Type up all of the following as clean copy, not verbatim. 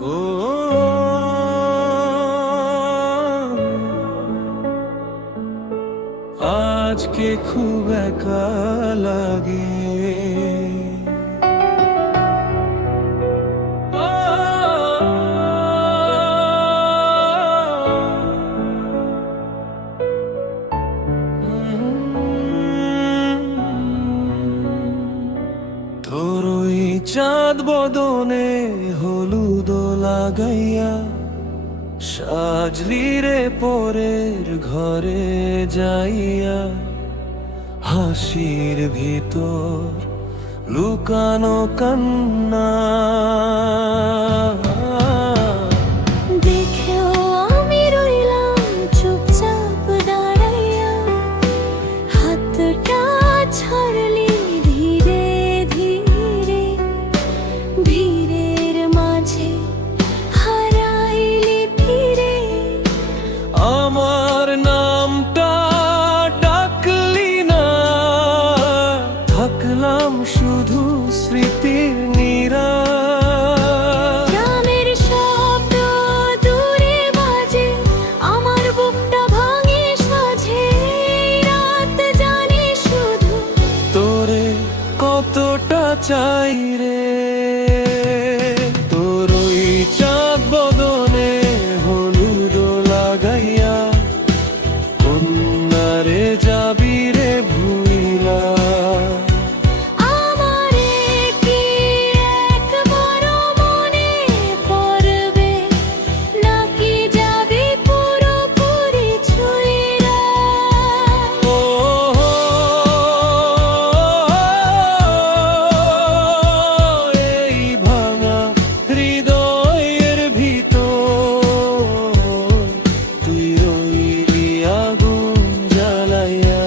ও আজকে খুব একা লাগে। তোর ওই চাঁদ বদনে হলুদ লাগাইয়া সাজলি রে পরের ঘরে যাইয়া, হাসির ভিতর লুকানো কান্না। দেখেও আমি রইলাম চুপচাপ দাঁড়াইয়া, হাতটা ছাড়লি ধীরে ধীরে, ভিড়ের মাঝে হারাইলি ফিরে। আমার নামটা ডাকলি না, থাকলাম শুধু স্মৃতির নীরা। গ্রামের শব্দ দূরে বাজে, আমার বুকটা ভাঙে সাঝে। রাত জানি শুধু তোরে কতটা চাই রে। তোর ওই চাঁদ বদনে হলুদ লাগাইয়া, কন্যারে যাবি রে ভুইলা। আমারে কি একবারও মনে পড়বে, নাকি যাবি পুরোপুরি ছুঁইরা? ও এই ভাঙা হৃদয়ের ভিতর তুই রইলি আগুন জ্বালাইয়া।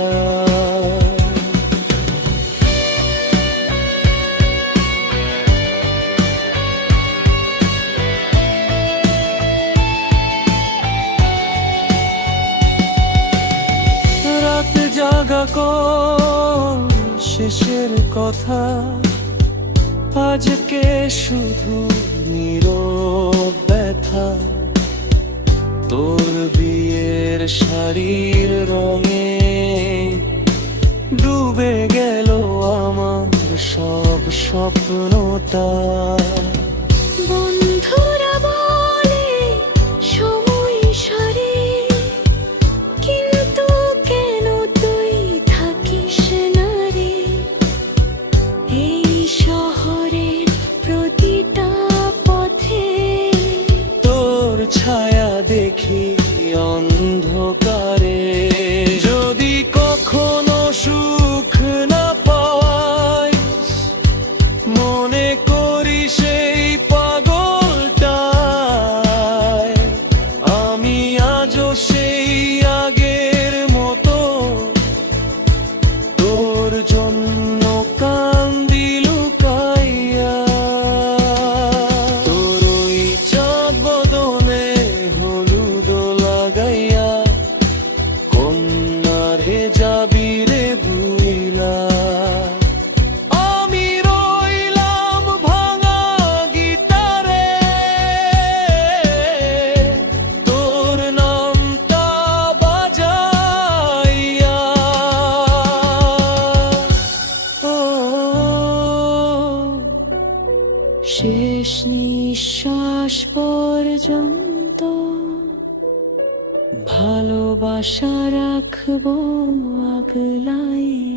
রাত জাগা কল শেষের কথা, আজকে শুধু নীরব ব্যথা। তোর বিয়ের শাড়ির রঙে ডুবে গেল আমার সব স্বপ্নটা। বন্ধুরা বলে সময় সারে, কিন্তু কেন তুই থাকিস না রে? এই শহরের প্রতিটা পথে তোর ছায়া দেখি অন্ধকারে। যদি কখনো সুখ না পাই, মনে করি সেই পাগলটায়। আমি আজও সেই আগের মতো তোর জন্য কান্দি লুকাইয়া। তোর ওই চাঁদ বদনে হলুদ লাগাইয়া, কন্যারে যাবি রে ভুইলা। আমি রইলাম ভাঙা গিটারে, তোর নামটা বাজাইয়া। ও শেষ নিঃশ্বাস পর্যন্ত ভালোবাসা রাখবো আগলাইয়া।